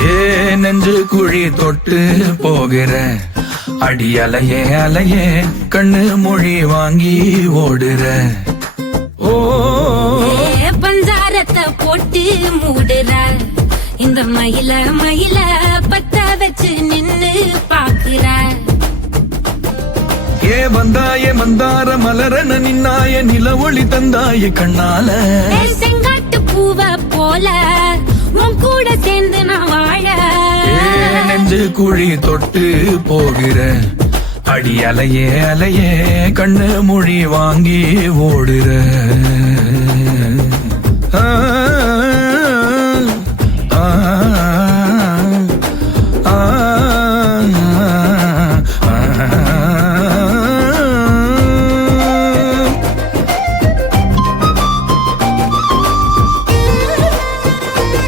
நெஞ்சு குழி தொட்டு போகிற அடி அலையே அலையே கண்ணு மொழி வாங்கி ஓடுற. ஓ பஞ்சாரத்தை போட்டு மூடுற இந்த மயில மயில பத்த வச்சு நின்னு பாக்குற. ஏ வந்தாய மந்தார மலரன நின்னாய நில ஒளி தந்தாய கண்ணால. செங்காட்டு பூவ போல உன் கூட சேர்ந்து நான் வாழ. நெஞ்சு குழி தொட்டு போகிற அடி அலையே அலையே கண்ணு மொழி வாங்கி ஓடுற.